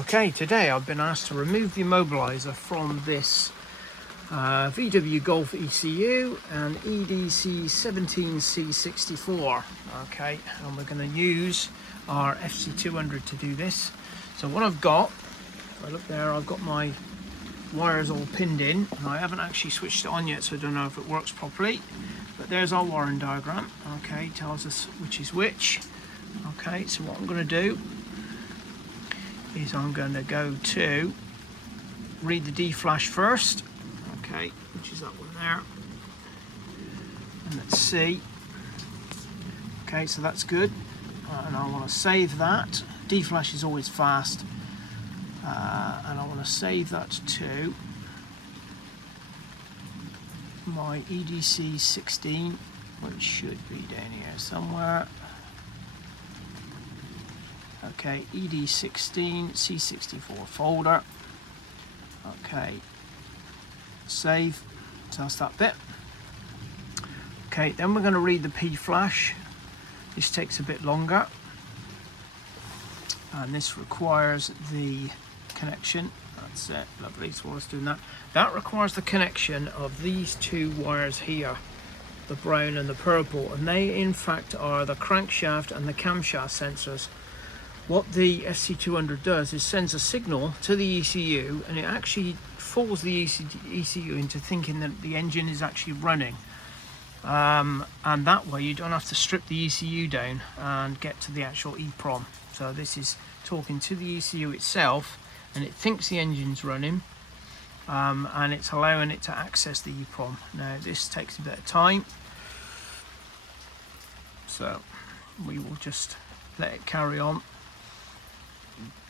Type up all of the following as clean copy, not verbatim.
Okay, today I've been asked to remove the immobilizer from this VW Golf ECU and Edc17c64. Okay, and we're going to use our FC200 to do this. So what I've got, if I look there, I've got my wires all pinned in, and I haven't actually switched it on yet, so I don't know if it works properly. But there's our wiring diagram. Okay, tells us which is which. Okay, so what I'm going to do is I'm going to go to read the D flash first, okay, which is that one there, and let's see. Okay, so that's good, and I want to save that. D flash is always fast, and I want to save that to my EDC16, which should be down here somewhere. Okay, Edc17c64 folder. Okay, save. So that's that bit. Okay, then we're going to read the P flash. This takes a bit longer, and this requires the connection. That's it, lovely. So while it's doing that, that requires the connection of these two wires here, the brown and the purple, and they in fact are the crankshaft and the camshaft sensors. What the FC200 does is sends a signal to the ECU, and it actually fools the ECU into thinking that the engine is actually running. And that way you don't have to strip the ECU down and get to the actual EEPROM. So this is talking to the ECU itself, and it thinks the engine's running, and it's allowing it to access the EEPROM. Now this takes a bit of time, so we will just let it carry on.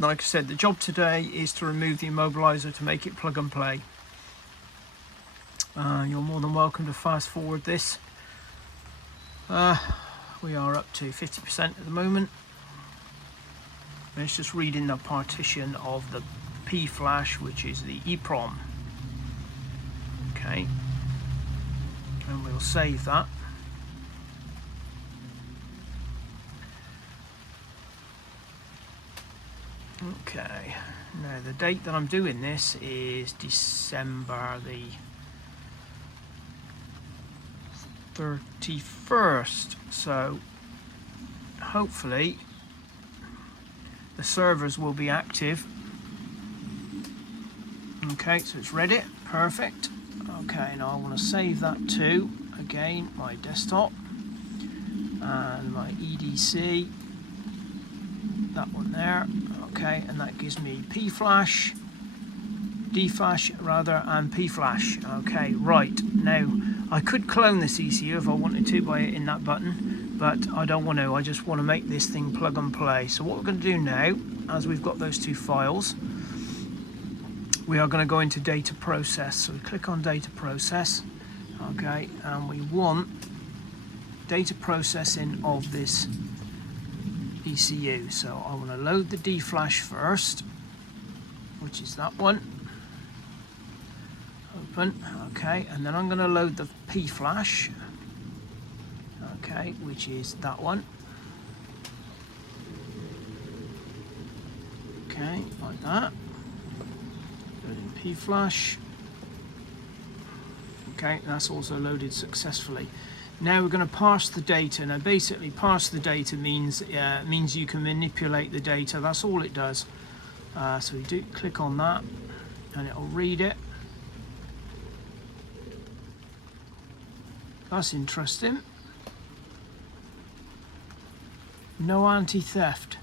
Like I said, the job today is to remove the immobilizer to make it plug and play. You're more than welcome to fast forward this. We are up to 50% at the moment. And it's just reading the partition of the P flash, which is the EEPROM. Okay, and we'll save that. Okay, now the date that I'm doing this is December the 31st, so hopefully the servers will be active. Okay, so it's ready, perfect. Okay, now I want to save that to, again, my desktop and my EDC, that one there. Okay, and that gives me P flash, D flash rather, and P flash. Okay, right, now I could clone this ECU if I wanted to by hitting that button, but I don't want to. I just want to make this thing plug and play. So what we're going to do now, as we've got those two files, we are going to go into data process. So we click on data process, okay, and we want data processing of this ECU. So I want to load the D flash first, which is that one. Open, okay, and then I'm going to load the P flash, okay, which is that one. Okay, like that. Loading P flash. Okay, that's also loaded successfully. Now we're going to parse the data. Now basically parse the data means you can manipulate the data. That's all it does. So we do click on that and it'll read it. That's interesting. No anti-theft.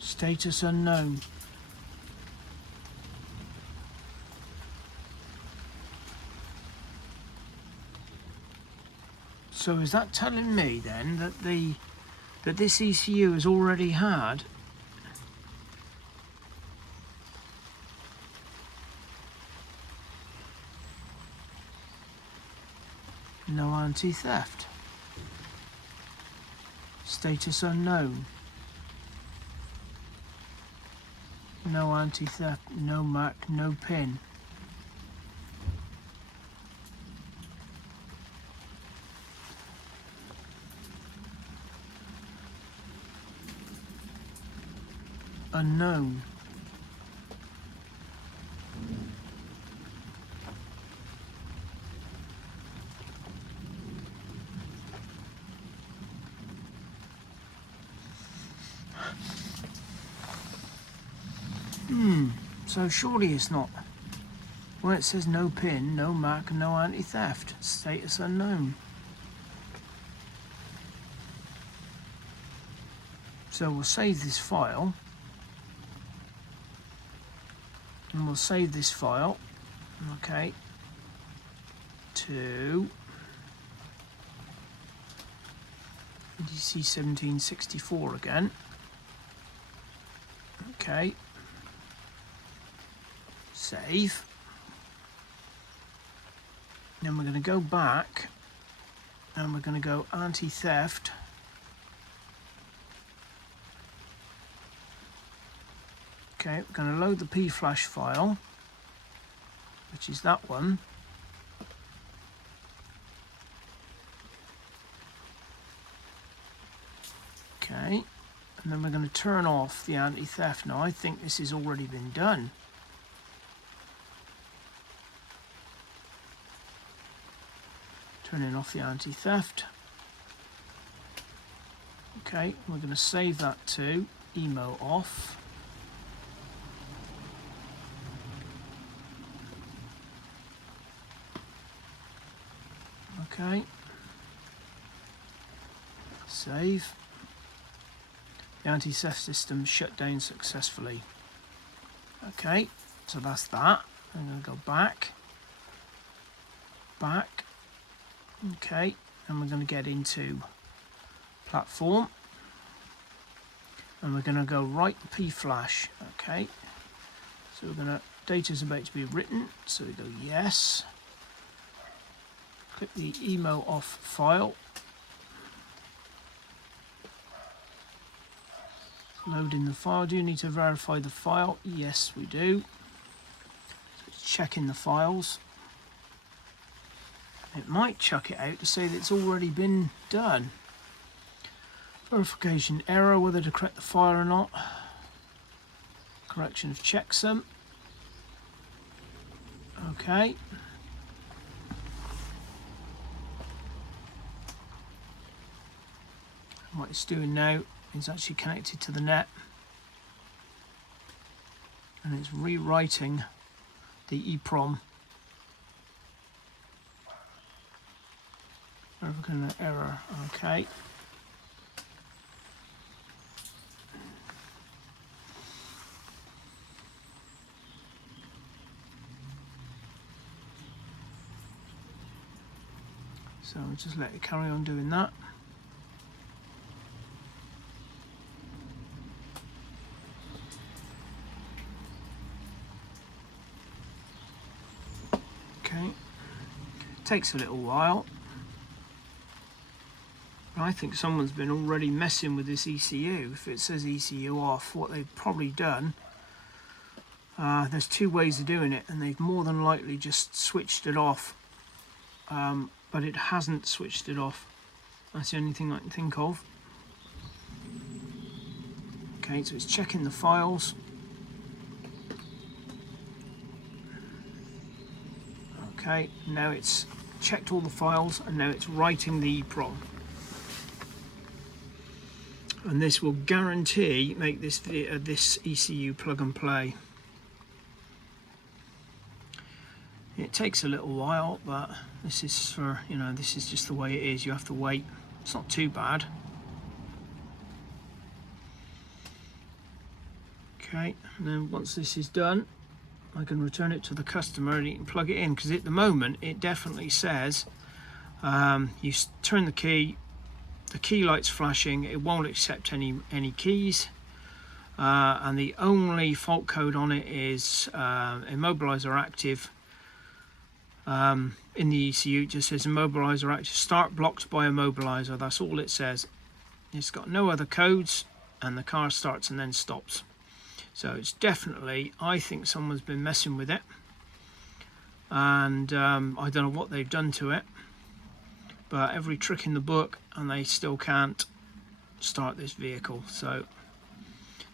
Status unknown. So is that telling me then that this ECU has already had no anti-theft? Status unknown. No anti-theft, no MAC, no PIN. unknown. So surely it's not. Well, it says no PIN, no MAC, no anti-theft. Status unknown. So we'll save this file. And we'll save this file. Okay. To Edc17c64 again. Okay. Save. Then we're going to go back and we're going to go anti-theft. Okay, we're going to load the pflash file, which is that one. Okay, and then we're going to turn off the anti-theft. Now I think this has already been done. Turning off the anti-theft. Okay, we're going to save that to immo off. Okay. Save. The anti-theft system shut down successfully. Okay, so that's that. I'm going to go back. Back. Okay, and we're going to get into platform. And we're going to go write the pflash. Okay, so we're going to, data's about to be written. So we go yes. Click the immo off file. Loading the file. Do you need to verify the file? Yes, we do. So it's checking the files. It might chuck it out to say that it's already been done. Verification error, whether to correct the file or not. Correction of checksum. Okay. What it's doing now is actually connected to the net. And it's rewriting the EEPROM. Verification error, okay. So we'll just let it carry on doing that. Okay, takes a little while. I think someone's been already messing with this ECU. If it says ECU off, what they've probably done, there's two ways of doing it, and they've more than likely just switched it off, but it hasn't switched it off. That's the only thing I can think of. Okay, so it's checking the files. Okay, now it's checked all the files, and now it's writing the EEPROM. And this will guarantee make this ECU plug and play. It takes a little while, but this is for, you know, this is just the way it is. You have to wait. It's not too bad. Okay, and then once this is done, I can return it to the customer and he can plug it in, because at the moment it definitely says you turn the key light's flashing, it won't accept any keys, and the only fault code on it is immobilizer active. In the ECU it just says immobilizer active, start blocked by immobilizer. That's all it says. It's got no other codes, and the car starts and then stops. So it's definitely, I think someone's been messing with it, and I don't know what they've done to it, but every trick in the book, and they still can't start this vehicle. So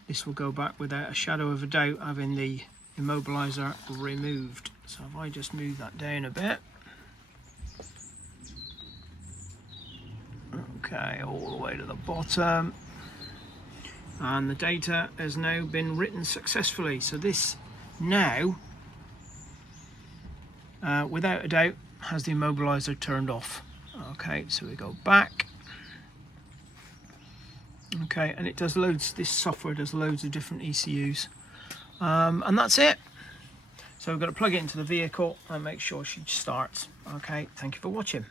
this will go back without a shadow of a doubt, having the immobilizer removed. So if I just move that down a bit, okay, all the way to the bottom, and the data has now been written successfully. So this now, without a doubt, has the immobilizer turned off. Okay, so we go back. Okay, and it does loads, this software does loads of different ECUs. And that's it. So we've got to plug it into the vehicle and make sure she starts. Okay, thank you for watching.